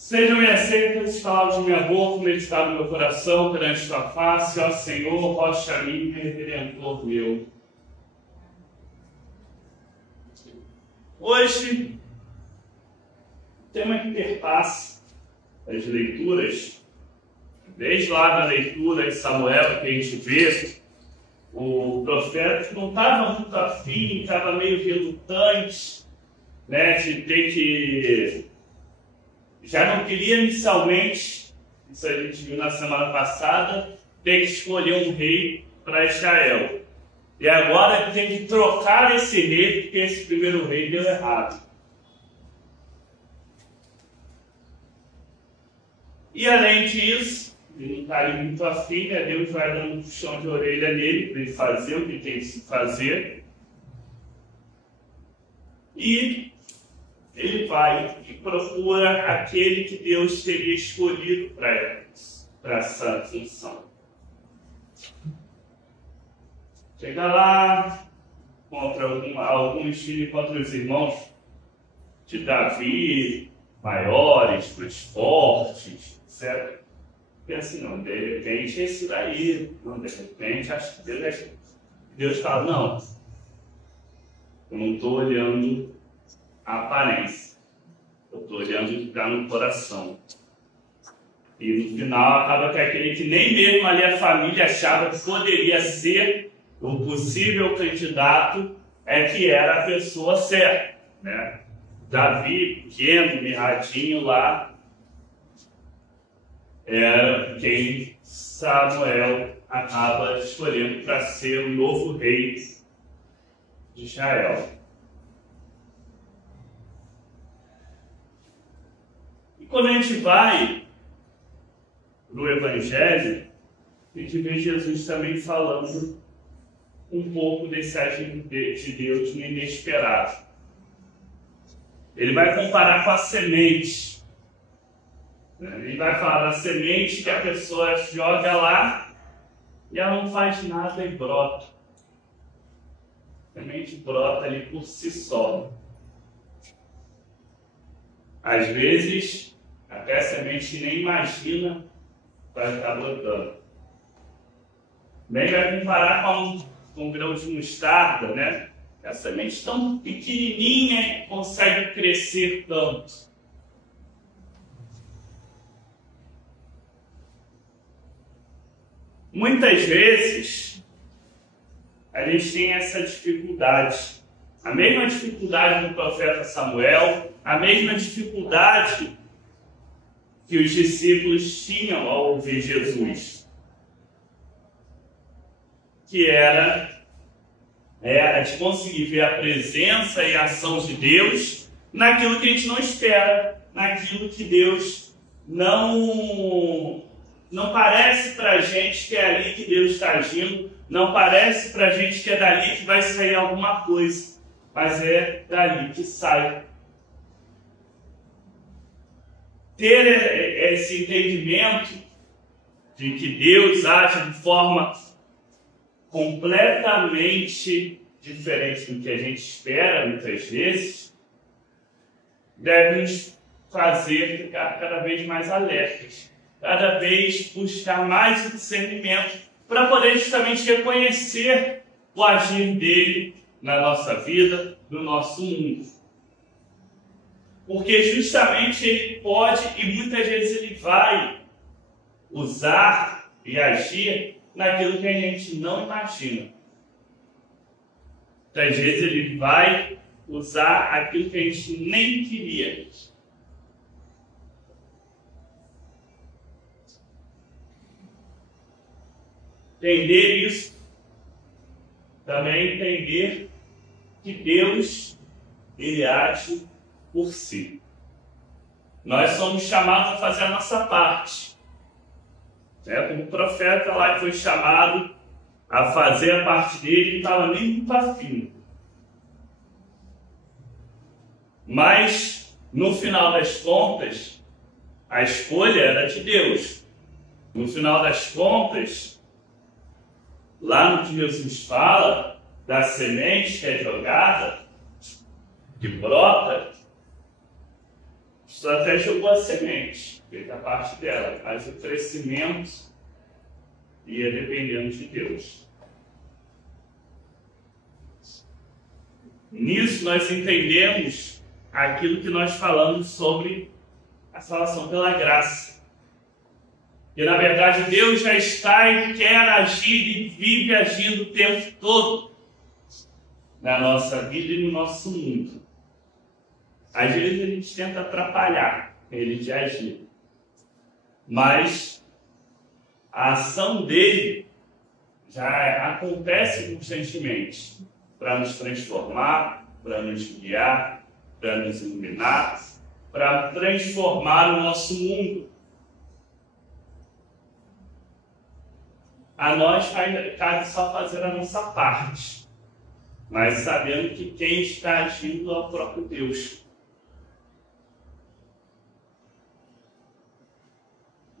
Sejam me aceitas as palavras de minha boca, meditar no meu coração perante tua face, ó Senhor, rocha minha e redentor meu. Hoje, o tema que perpassa as leituras, desde lá da leitura de Samuel, que a gente vê, o profeta não estava muito afim, estava meio relutante, né, de ter que... Já não queria inicialmente, isso a gente viu na semana passada, ter que escolher um rei para Israel. E agora ele tem que trocar esse rei, porque esse primeiro rei deu errado. E além disso, ele não está muito afim, né? Deus vai dando um puxão de orelha nele para ele fazer o que tem que se fazer. E ele vai e procura aquele que Deus teria escolhido para essa função. Chega lá, encontra alguns filhos, encontra os irmãos de Davi, maiores, mais fortes, etc. E assim, não, de repente esse daí, não, de repente acho que Deus é... Deus fala, não, eu não estou olhando a aparência, eu estou olhando o que está no coração. E no final acaba que aquele que nem mesmo ali a família achava que poderia ser o possível candidato é que era a pessoa certa, né? Davi, pequeno, mirradinho lá, era quem Samuel acaba escolhendo para ser o novo rei de Israel. E quando a gente vai para o Evangelho, a gente vê Jesus também falando um pouco desse agir de Deus no inesperado. Ele vai comparar com a semente. Ele vai falar da semente que a pessoa joga lá e ela não faz nada e brota. A semente brota ali por si só. Às vezes, até a semente que nem imagina vai estar brotando. Bem, vai comparar com um grão de mostarda, né? A semente tão pequenininha consegue crescer tanto. Muitas vezes, a gente tem essa dificuldade. A mesma dificuldade do profeta Samuel, a mesma dificuldade que os discípulos tinham ao ouvir Jesus. Que era de conseguir ver a presença e a ação de Deus naquilo que a gente não espera, naquilo que Deus não parece para a gente que é ali que Deus está agindo, não parece para a gente que é dali que vai sair alguma coisa, mas é dali que sai. Ter esse entendimento de que Deus age de forma completamente diferente do que a gente espera, muitas vezes, deve nos fazer ficar cada vez mais alertas, cada vez buscar mais o discernimento, para poder justamente reconhecer o agir dele na nossa vida, no nosso mundo. Porque justamente ele pode, e muitas vezes ele vai usar e agir naquilo que a gente não imagina. Muitas vezes ele vai usar aquilo que a gente nem queria. Entender isso, também entender que Deus, ele age por si. Nós somos chamados a fazer a nossa parte. Como o profeta lá que foi chamado a fazer a parte dele, não estava nem muito afim. Mas, no final das contas, a escolha era de Deus. No final das contas, lá no que Jesus fala, da semente que é jogada, que brota, Jesus até jogou a semente, fez a parte dela, mas o crescimento ia dependendo de Deus. Nisso nós entendemos aquilo que nós falamos sobre a salvação pela graça. Que na verdade Deus já está e quer agir e vive agindo o tempo todo na nossa vida e no nosso mundo. Às vezes a gente tenta atrapalhar ele de agir, mas a ação dele já acontece constantemente para nos transformar, para nos guiar, para nos iluminar, para transformar o nosso mundo. A nós cabe só fazer a nossa parte, mas sabendo que quem está agindo é o próprio Deus.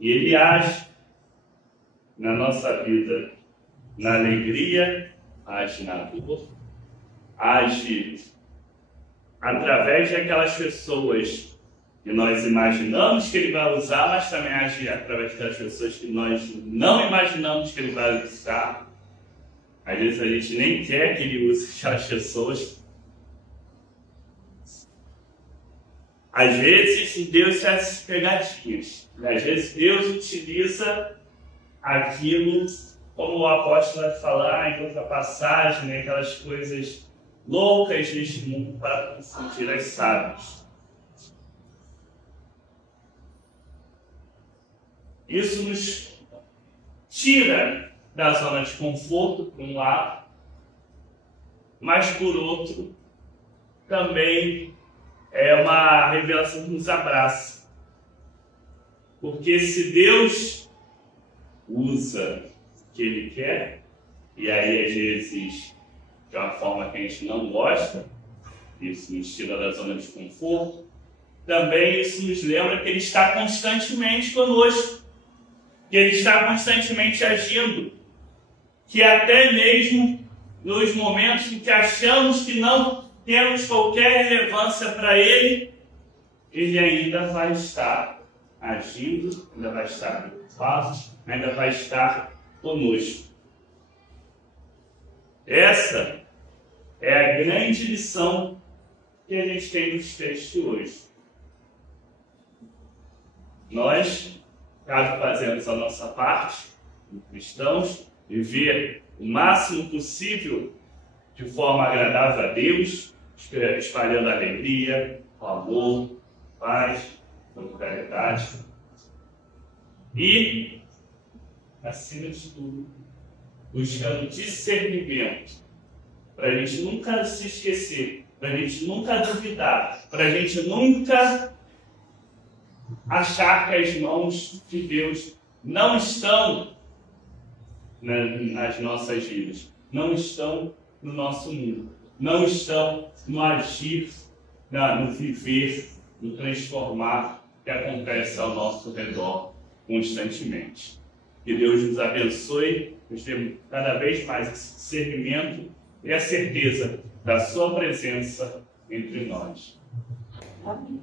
E Ele age na nossa vida, na alegria, age na dor, age através daquelas pessoas que nós imaginamos que Ele vai usar, mas também age através daquelas pessoas que nós não imaginamos que Ele vai usar. Às vezes a gente nem quer que Ele use aquelas pessoas. Às vezes Deus faz essas pegadinhas. Às vezes Deus utiliza aquilo, como o apóstolo vai falar em outra passagem, né? Aquelas coisas loucas neste mundo para confundir as sábios. Isso nos tira da zona de conforto, por um lado, mas por outro, também é uma revelação que nos abraça. Porque se Deus usa o que Ele quer, e aí às vezes de uma forma que a gente não gosta, isso nos tira da zona de conforto, também isso nos lembra que Ele está constantemente conosco, que Ele está constantemente agindo, que até mesmo nos momentos em que achamos que não temos qualquer relevância para Ele, Ele ainda vai estar agindo, ainda vai estar ocupado, ainda vai estar conosco. Essa é a grande lição que a gente tem nos textos de hoje. Nós, caso fazemos a nossa parte, como cristãos, viver o máximo possível de forma agradável a Deus, espalhando a alegria, o amor, a paz, a solidariedade. E, acima de tudo, buscando discernimento, para a gente nunca se esquecer, para a gente nunca duvidar, para a gente nunca achar que as mãos de Deus não estão nas nossas vidas, não estão no nosso mundo, não estão no agir, no viver, no transformar que acontece ao nosso redor constantemente. Que Deus nos abençoe, nos dê cada vez mais esse discernimento e a certeza da sua presença entre nós. Amém.